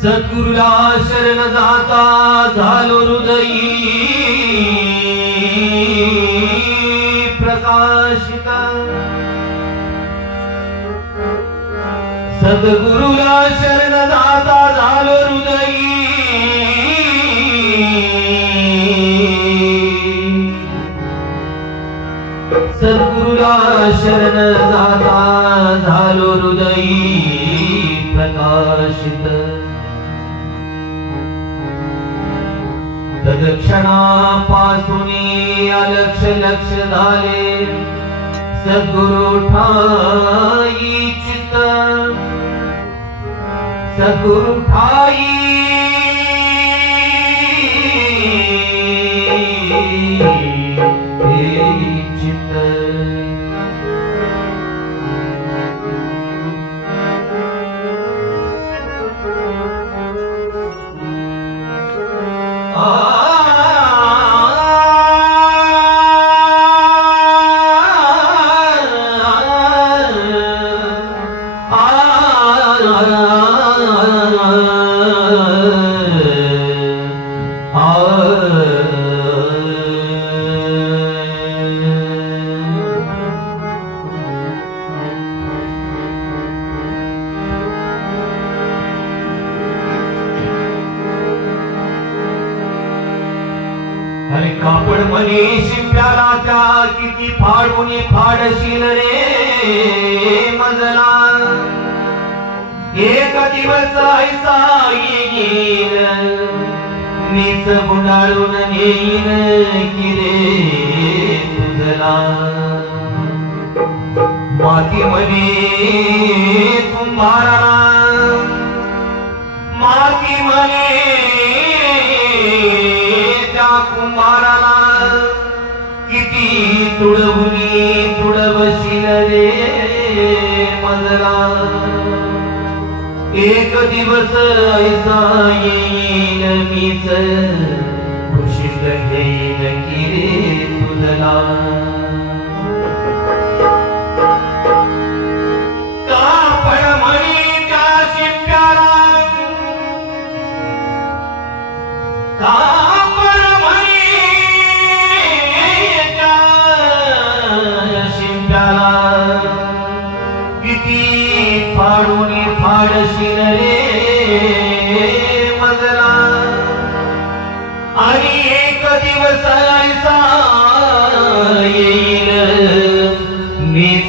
सद्गुरुला शरण जाता झालो हृदयी. प्रकाशित. सद्गुरुला शरण जाता झालो हृदयी. सद्गुरुला शरण जाता झालो हृदयी. प्रकाशित. तदक्षणापासून अलक्ष लक्ष झाले. सद्गुरु ठाई चित सद्गुरु ठाई अरे कापड म्हणे शिंप्याला त्या किती फाडून फाडशील रे? मजला एक दिवस ऐसा येईल. मीच गुंडाळून घेईन की रे तुझला माती म्हणे तुम्हाला माती म्हणे त्या कुंभाराला किती तुडवुनी तुडवशील रे मजला. एक दिवस ऐसा येईल मीच.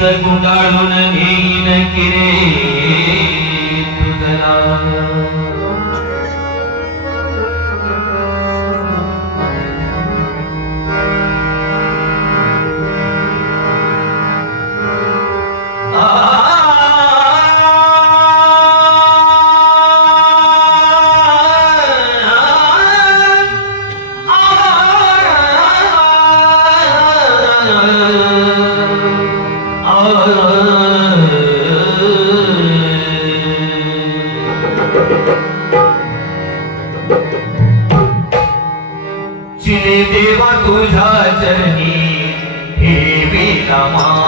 मीच Mama.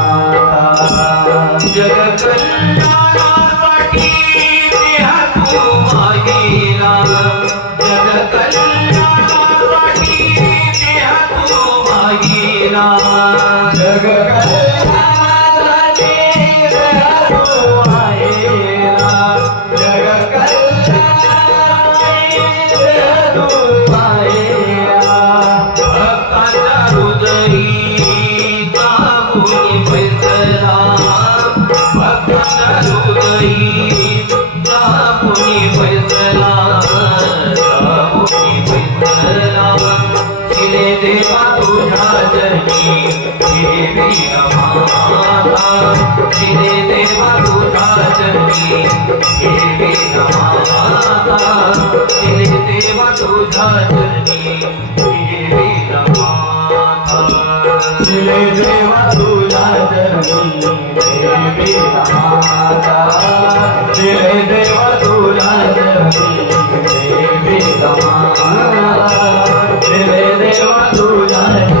श्री देवदूता जननी हे वेदमाता श्री देवदूता जननी हे वेदमाता श्री देवदूता जननी हे वेदमाता श्री देवदूता जननी हे वेदमाता श्री देवदूता जननी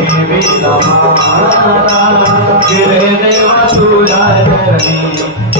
देवीला मानला गेले देवा तुझ्या चरणी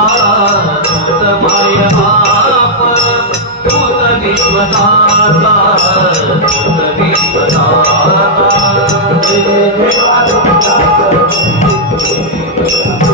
Música